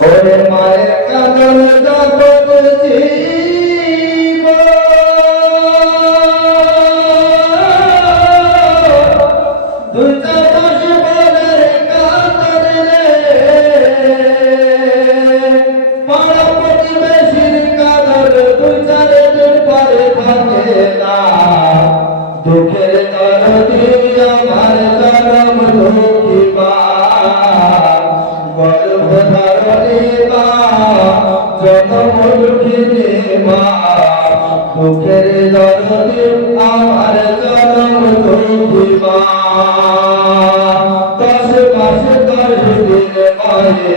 ওরে মায়ের কাঁদন জগৎ জীব দুইটা দশ বলের কাঁদন রে পাড়া প্রতিবেশীর কাঁদন দুই চার দিন পরে থাকে না দুঃখের দরদি আমার জনম দুঃখী মা গর্ভধারণী মা জনম দুঃখিনী মা দুঃখের দরদি আমার জনম দুঃখী মা 10 মাস 10 দিন মায়ে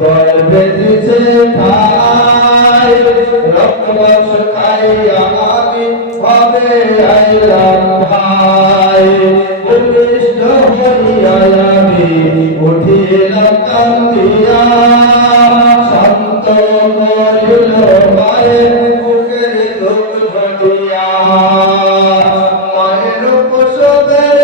গর্ভে দিছে ঠাই রক্ত মাংস খাইয়া আমি ভাবে আইলাম ভাই ভূমিষ্ঠ হইয়া আমি উঠিলাম কান্দিয়া শান্ত করিল মায়ের বুকের দুঃখ ঘটিয়া মায়ের প্রসবের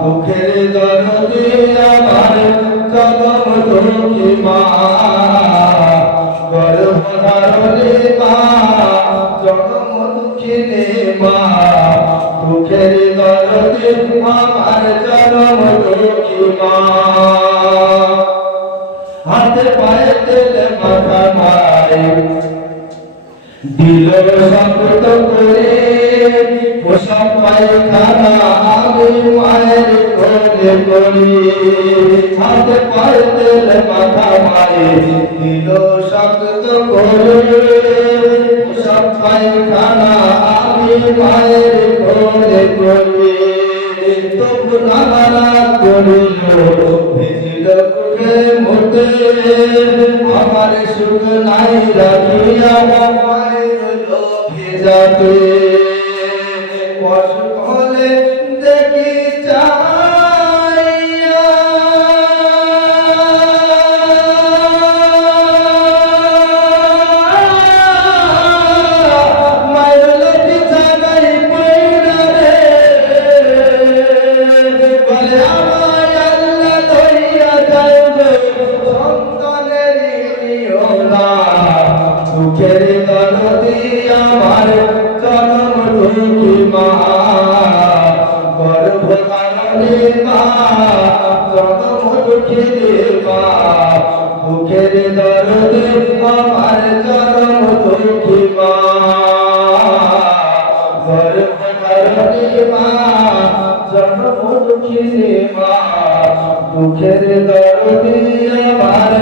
দুঃখের দরদি আমার জনম দুঃখী মা গর্ভধারণী মা জনম দুঃখিনী মা দুঃখের দরদি আমার জনম দুঃখী মা হাতে পায়ে তেল মাথা মারে দিল শব্দ করে পোশাক পায়খানা আমি মায়ের কোলে করি হাতে পায়ে তেল মাথা মারে দিল শব্দ করে পোশাক পায়খানা আমি মায়ের কোলে করি তবু নানা করিল ভিজিল কুঠে মুঠে আমার সুখ নাই রাখিয়া মায়ের লোভে যাতে পশু হলে দেখি চাইয়া মায়ের লোভে ছাড়াই পয়না রে বলে আমায় আল্লাহ ধরিয়া যাইবে সন্তানের নিও না দুঃখের দরদি আমার জনম দুঃখী মা গর্ভধারণী মা জনম দুঃখিনী মা দুঃখের দরদি আমার জনম দুঃখী মা গর্ভধারণী মা জনম দুঃখিনী মা দুঃখের দরদি আমার